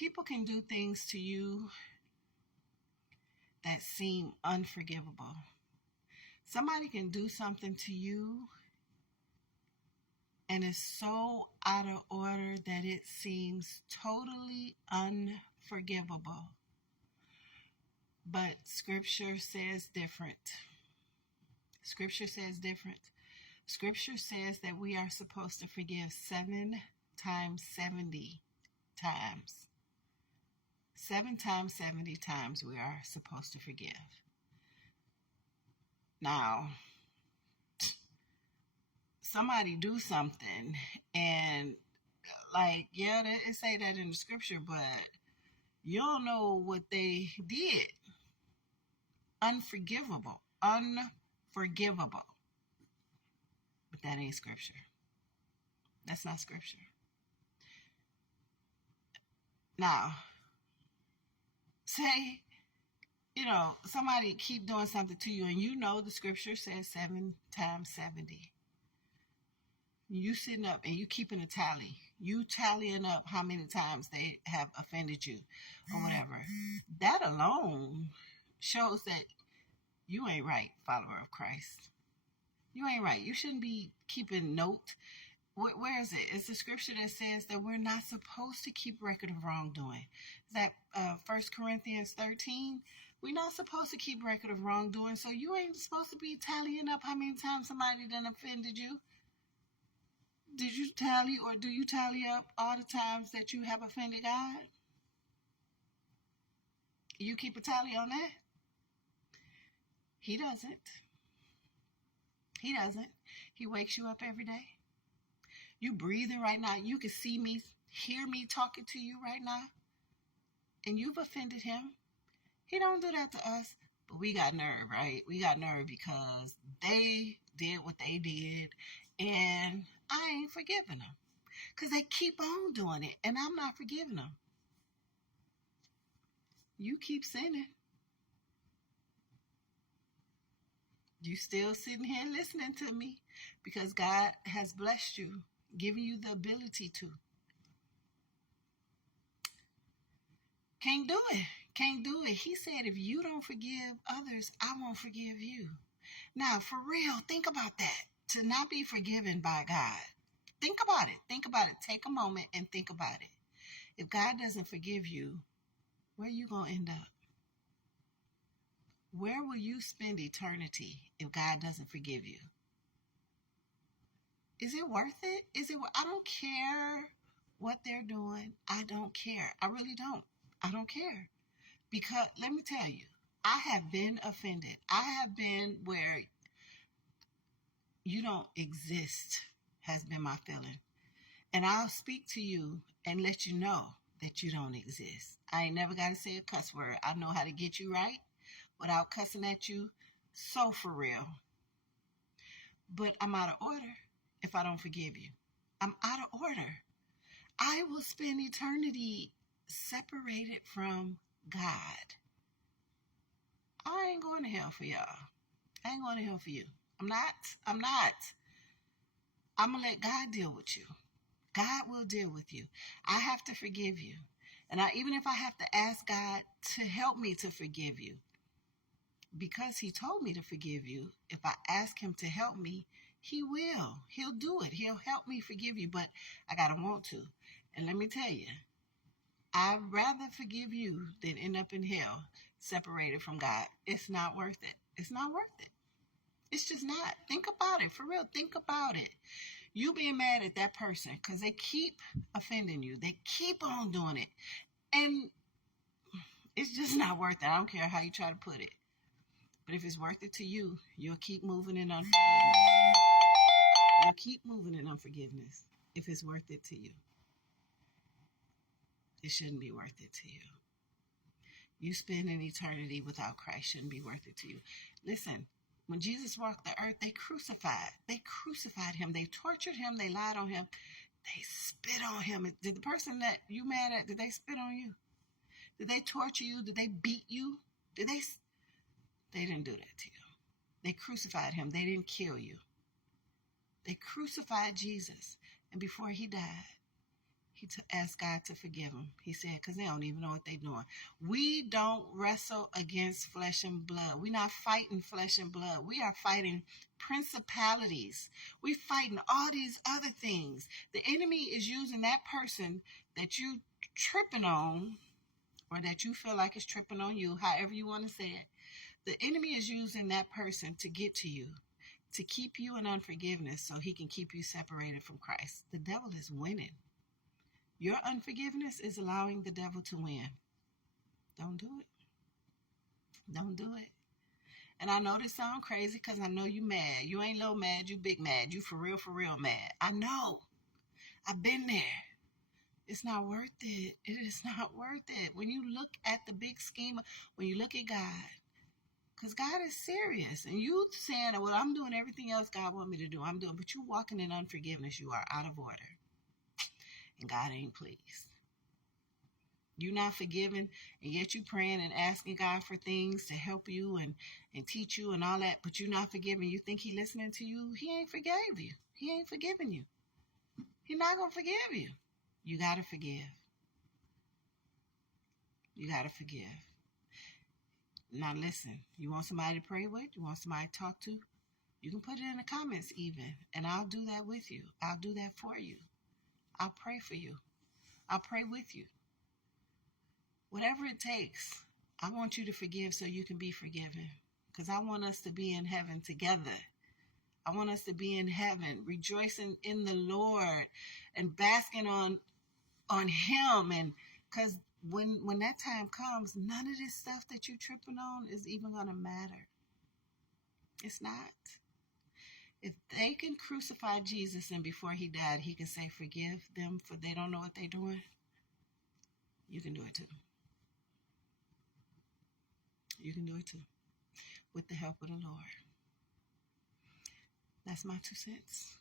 People can do things to you that seem unforgivable. Somebody can do something to you and it's so out of order that it seems totally unforgivable. But Scripture says different. Scripture says different. Scripture says that we are supposed to forgive 7 times 70 times. 7 times 70 times we are supposed to forgive. Now, somebody do something and it say that in the scripture, but you don't know what they did. Unforgivable. But that ain't scripture. That's not scripture. Now, say, somebody keep doing something to you and the scripture says 7 times 70. You sitting up and you keeping a tally. You tallying up how many times they have offended you or whatever. That alone shows that you ain't right, follower of Christ. You ain't right. You shouldn't be keeping note. Where is it? It's the scripture that says that we're not supposed to keep record of wrongdoing. Is that 1 Corinthians 13? We're not supposed to keep record of wrongdoing, so you ain't supposed to be tallying up how many times somebody done offended you. Did you tally or do you tally up all the times that you have offended God? You keep a tally on that? He doesn't. He doesn't. He wakes you up every day. You breathing right now. You can see me, hear me talking to you right now. And you've offended him. He don't do that to us. But we got nerve, right? We got nerve because they did what they did. And I ain't forgiving them. Because they keep on doing it. And I'm not forgiving them. You keep sinning. You still sitting here listening to me because God has blessed you, giving you the ability to. Can't do it. Can't do it. He said, if you don't forgive others, I won't forgive you. Now, for real, think about that. To not be forgiven by God. Think about it. Think about it. Take a moment and think about it. If God doesn't forgive you, where are you going to end up? Where will you spend eternity if God doesn't forgive you? Is it worth it? I don't care what they're doing. I don't care. I really don't. I don't care. Because let me tell you, I have been offended. I have been where you don't exist has been my feeling. And I'll speak to you and let you know that you don't exist. I ain't never got to say a cuss word. I know how to get you right without cussing at you. So for real. But I'm out of order if I don't forgive you. I'm out of order. I will spend eternity separated from God. I ain't going to hell for y'all. I ain't going to hell for you. I'm not. I'm going to let God deal with you. God will deal with you. I have to forgive you. And even if I have to ask God to help me to forgive you, because he told me to forgive you, if I ask him to help me, he will. He'll do it. He'll help me forgive you, but I got to want to. And let me tell you, I'd rather forgive you than end up in hell separated from God. It's not worth it. It's not worth it. It's just not. Think about it. For real, think about it. You being mad at that person because they keep offending you. They keep on doing it. And it's just not worth it. I don't care how you try to put it. But if it's worth it to you, you'll keep moving in unforgiveness. You'll keep moving in unforgiveness if it's worth it to you. It shouldn't be worth it to you. You spending eternity without Christ shouldn't be worth it to you. Listen, when Jesus walked the earth, they crucified him. They tortured him. They lied on him. They spit on him. Did the person that you mad at, did they spit on you? Did they torture you? Did they beat you? They didn't do that to you. They crucified him. They didn't kill you. They crucified Jesus. And before he died, asked God to forgive them. He said, because they don't even know what they're doing. We don't wrestle against flesh and blood. We're not fighting flesh and blood. We are fighting principalities. We're fighting all these other things. The enemy is using that person that you tripping on, or that you feel like is tripping on you, however you want to say it. The enemy is using that person to get to you, to keep you in unforgiveness so he can keep you separated from Christ. The devil is winning. Your unforgiveness is allowing the devil to win. Don't do it. Don't do it. And I know this sounds crazy because I know you mad. You ain't little mad, you big mad. You for real mad. I know. I've been there. It's not worth it. It is not worth it. When you look at the big scheme, when you look at God, because God is serious. And you saying, well, I'm doing everything else God want me to do. I'm doing, but you walking in unforgiveness. You are out of order. And God ain't pleased. You're not forgiving, and yet you praying and asking God for things to help you and teach you and all that, but you're not forgiving. You think he listening to you? He ain't forgave you. He ain't forgiving you. He's not going to forgive you. You got to forgive. You got to forgive. Now listen, you want somebody to pray with? You want somebody to talk to? You can put it in the comments even, and I'll do that with you. I'll do that for you. I'll pray for you. I'll pray with you. Whatever it takes, I want you to forgive so you can be forgiven. Because I want us to be in heaven together. I want us to be in heaven, rejoicing in the Lord and basking on him. And because when that time comes, none of this stuff that you're tripping on is even going to matter. It's not. If they can crucify Jesus and before he died, he can say, forgive them for they don't know what they're doing, you can do it too. You can do it too, with the help of the Lord. That's my 2 cents.